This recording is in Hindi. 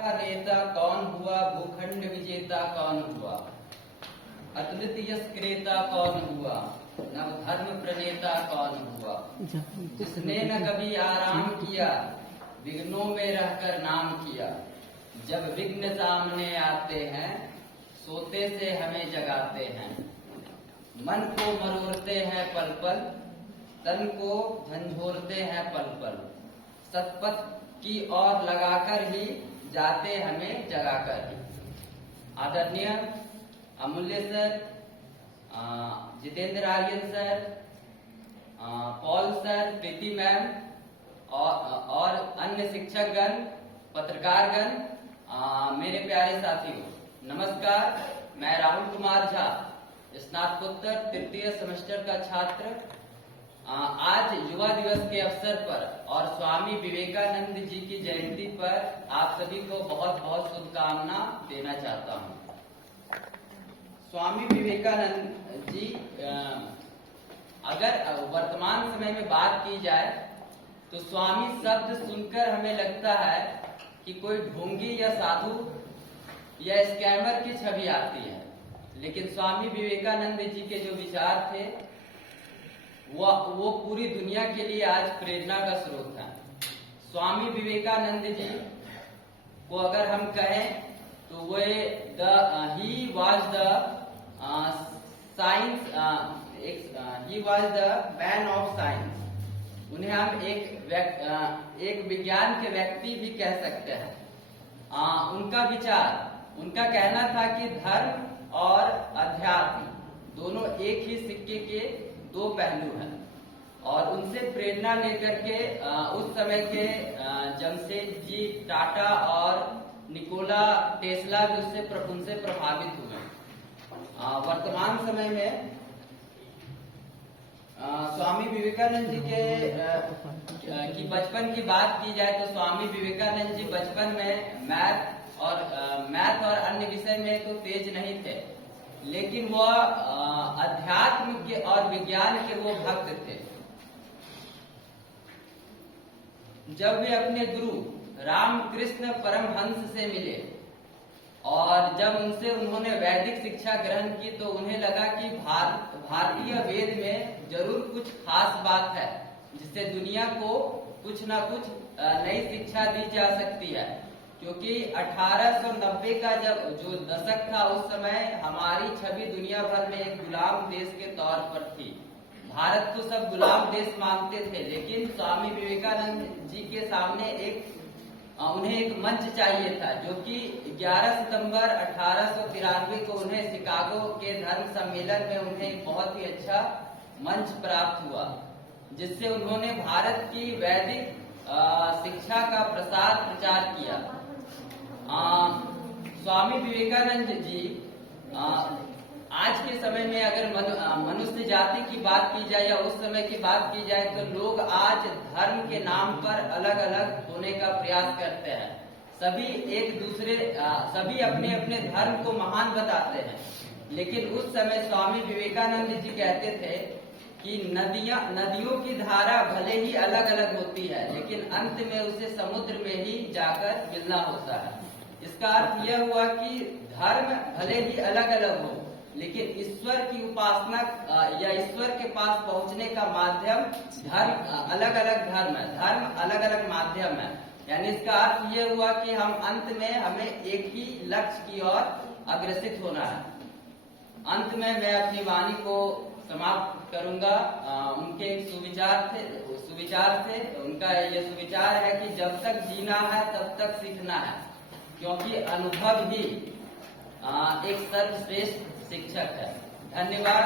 का नेता कौन हुआ, भूखंड विजेता कौन हुआ, अतुलित यश क्रेता कौन हुआ, नव धर्म प्रणेता कौन हुआ, जिसने न कभी आराम किया, विघ्नों में रहकर नाम किया। जब विघ्न सामने आते हैं, सोते से हमें जगाते हैं। मन को मरोड़ते हैं पल पल, तन को झंझोरते हैं पल पल। सतपथ की ओर लगाकर ही जाते हमें जगाकर ही। आदरणीय Amulya sir, Jitendra Aryan sir, Paul sir, Preeti ma'am और अन्य शिक्षकगण, पत्रकारगण, मेरे प्यारे साथियों, नमस्कार। मैं राहुल कुमार झा, स्नातकोत्तर तृतीय सेमेस्टर का छात्र, आज युवा दिवस के अवसर पर और स्वामी विवेकानंद जी की जयंती पर आप सभी को बहुत बहुत शुभकामना देना चाहता हूं। स्वामी विवेकानंद जी, अगर वर्तमान समय में बात की जाए तो स्वामी शब्द सुनकर हमें लगता है कि कोई ढोंगी या साधु या स्कैमर की छवि आती है, लेकिन स्वामी विवेकानंद जी के जो विचार थे वो पूरी दुनिया के लिए आज प्रेरणा का स्रोत है। स्वामी विवेकानंद जी को अगर हम कहें तो वे he was the science, he was the man of science. उन्हें हम एक विज्ञान के व्यक्ति भी कह सकते हैं। उनका विचार, उनका कहना था कि धर्म और अध्यात्म दोनों एक ही सिक्के के दो पहलू हैं, और उनसे प्रेरणा लेकर के उस समय के जमशेदजी टाटा और निकोला टेस्ला भी उनसे प्रभावित हुए। वर्तमान समय में स्वामी विवेकानंद जी की बचपन की बात की जाए तो स्वामी विवेकानंद जी बचपन में मैथ और अन्य विषय में तो तेज नहीं थे, लेकिन वह अध्यात्म के और विज्ञान के वो भक्त थे। जब वे अपने गुरु रामकृष्ण परमहंस से मिले और जब उन्होंने वैदिक शिक्षा ग्रहण की तो उन्हें लगा कि भारतीय वेद में जरूर कुछ खास बात है, जिससे दुनिया को कुछ ना कुछ नई शिक्षा दी जा सकती है। क्योंकि 1890 का जो दशक था, उस समय हमारी छवि दुनिया भर में एक गुलाम देश के तौर पर थी। भारत को सब गुलाम देश मानते थे, लेकिन स्वामी विवेकानंद जी के सामने उन्हें एक मंच चाहिए था, जो कि 11 सितंबर 1893 को उन्हें शिकागो के धर्म सम्मेलन में उन्हें एक बहुत ही अच्छा मंच प्राप्त हुआ, जिससे उन्होंने भारत की वैदिक शिक्षा का प्रचार किया। स्वामी विवेकानंद जी आज के समय में अगर मनुष्य जाति की बात की जाए या उस समय की बात की जाए तो लोग आज धर्म के नाम पर अलग अलग होने का प्रयास करते हैं। सभी अपने अपने धर्म को महान बताते हैं, लेकिन उस समय स्वामी विवेकानंद जी कहते थे कि नदियों की धारा भले ही अलग अलग होती है, लेकिन अंत में उसे समुद्र में ही जाकर मिलना होता है। इसका अर्थ यह हुआ कि धर्म भले ही अलग अलग हो, लेकिन ईश्वर की उपासना या ईश्वर के पास पहुंचने का माध्यम धर्म अलग अलग धर्म है, धर्म अलग अलग माध्यम है। यानी इसका अर्थ यह हुआ कि हम अंत में हमें एक ही लक्ष्य की ओर अग्रसित होना है। अंत में मैं अपनी वाणी को समाप्त करूंगा। उनके एक सुविचार थे। उनका यह सुविचार है कि जब तक जीना है तब तक सीखना है, क्योंकि अनुभव ही एक सर्वश्रेष्ठ शिक्षक है। धन्यवाद।